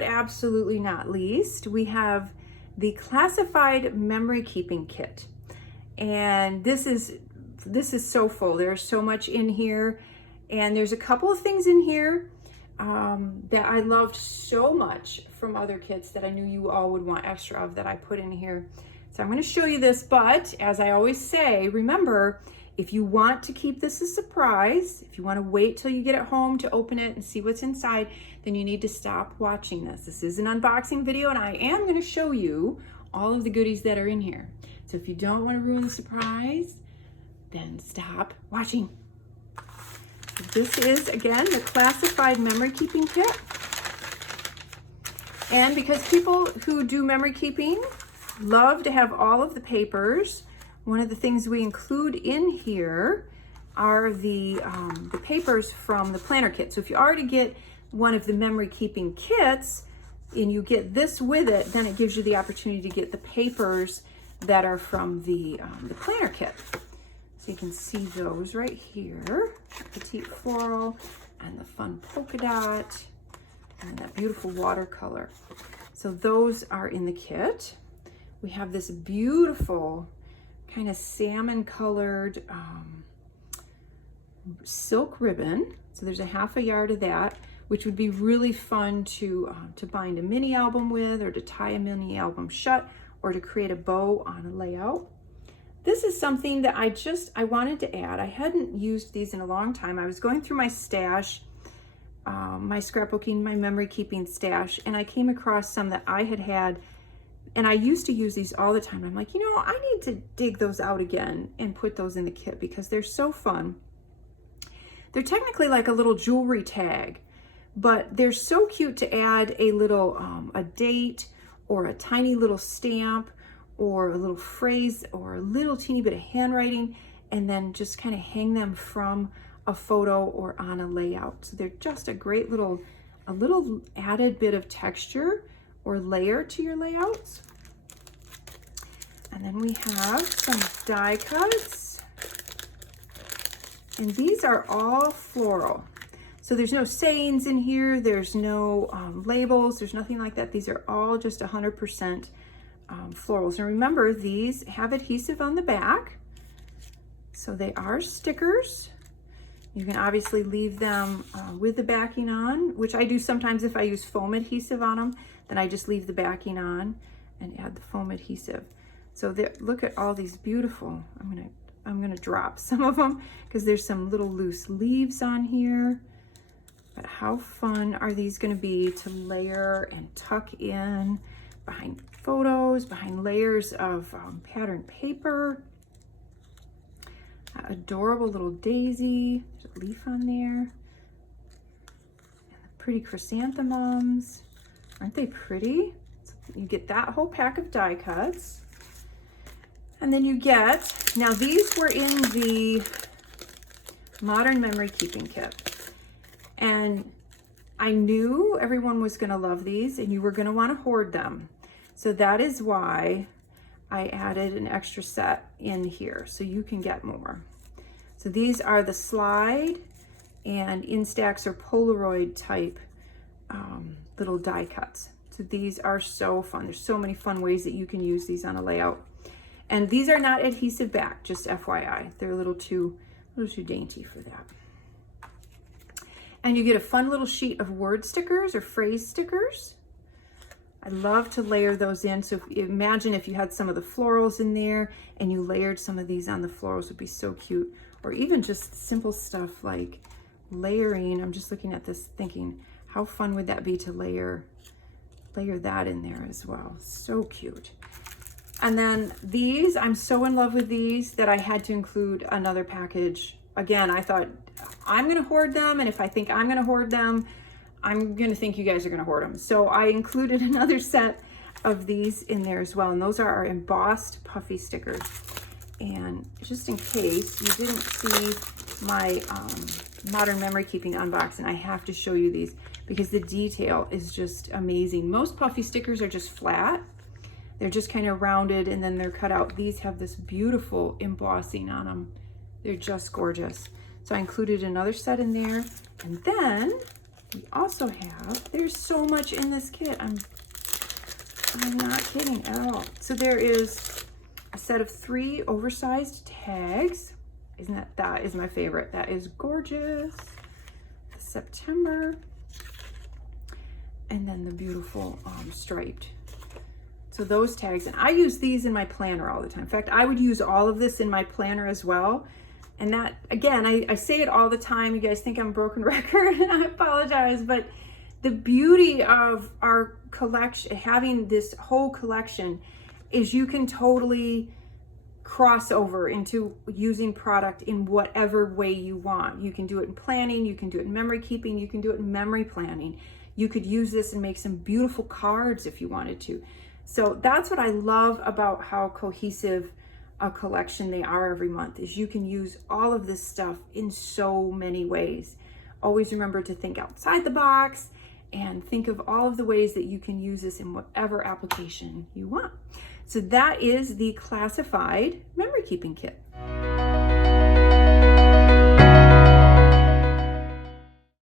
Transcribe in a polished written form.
but absolutely not least, we have the classified memory keeping kit. And this is so full. There's so much in here. And there's a couple of things in here that I loved so much from other kits that I knew you all would want extra of that I put in here. So I'm going to show you this, but as I always say, remember, if you want to keep this a surprise, if you want to wait till you get it home to open it and see what's inside, then you need to stop watching this. This is an unboxing video, and I am going to show you all of the goodies that are in here. So if you don't want to ruin the surprise, then stop watching. This is, again, the classified memory keeping kit. And because people who do memory keeping love to have all of the papers, one of the things we include in here are the papers from the planner kit. So if you already get one of the memory keeping kits and you get this with it, then it gives you the opportunity to get the papers that are from the planner kit. So you can see those right here, petite floral and the fun polka dot and that beautiful watercolor. So those are in the kit. We have this beautiful kind of salmon colored silk ribbon. So there's a ½ yard of that, which would be really fun to bind a mini album with, or to tie a mini album shut, or to create a bow on a layout. This is something that I wanted to add. I hadn't used these in a long time. I was going through my stash, my scrapbooking, my memory keeping stash, and I came across some that I had, and I used to use these all the time. I'm like, you know, I need to dig those out again and put those in the kit because they're so fun. They're technically like a little jewelry tag, but they're so cute to add a little, a date or a tiny little stamp or a little phrase or a little teeny bit of handwriting, and then just kind of hang them from a photo or on a layout. So they're just a great little added bit of texture or layer to your layouts. And then we have some die cuts, and these are all floral. So there's no sayings in here, there's no labels, there's nothing like that. These are all just 100% florals. And remember, these have adhesive on the back, so they are stickers. You can obviously leave them with the backing on, which I do sometimes if I use foam adhesive on them, then I just leave the backing on and add the foam adhesive. So look at all these beautiful, I'm gonna drop some of them because there's some little loose leaves on here. But how fun are these gonna be to layer and tuck in behind photos, behind layers of patterned paper. Adorable little daisy, there's a leaf on there. And the pretty chrysanthemums. Aren't they pretty? So you get that whole pack of die cuts. And then you get, now these were in the Modern Memory Keeping Kit. And I knew everyone was gonna love these and you were gonna wanna hoard them. So that is why I added an extra set in here so you can get more. So these are the slide and Instax or Polaroid type little die cuts. So these are so fun. There's so many fun ways that you can use these on a layout. And these are not adhesive back, just FYI. They're a little too dainty for that. And you get a fun little sheet of word stickers or phrase stickers. I love to layer those in. So imagine if you had some of the florals in there and you layered some of these on the florals, would be so cute. Or even just simple stuff like layering. I'm just looking at this thinking, how fun would that be to layer that in there as well. So cute. And then these, I'm so in love with these that I had to include another package. Again, I thought I'm gonna hoard them, and if I think I'm gonna hoard them, I'm gonna think you guys are gonna hoard them. So I included another set of these in there as well, and those are our embossed Puffy stickers. And just in case you didn't see my Modern Memory Keeping unboxing, I have to show you these because the detail is just amazing. Most Puffy stickers are just flat. They're just kind of rounded and then they're cut out. These have this beautiful embossing on them. They're just gorgeous. So I included another set in there. And then We also have, there's so much in this kit. I'm not kidding at all. So there is a set of 3 oversized tags. That is my favorite. That is gorgeous. September. And then the beautiful striped. So those tags, and I use these in my planner all the time. In fact, I would use all of this in my planner as well. And that, again, I say it all the time. You guys think I'm a broken record, and I apologize, but the beauty of our collection, having this whole collection, is you can totally cross over into using product in whatever way you want. You can do it in planning, you can do it in memory keeping, you can do it in memory planning. You could use this and make some beautiful cards if you wanted to. So that's what I love about how cohesive a collection they are every month, is you can use all of this stuff in so many ways. Always remember to think outside the box and think of all of the ways that you can use this in whatever application you want. So that is the classified memory keeping kit.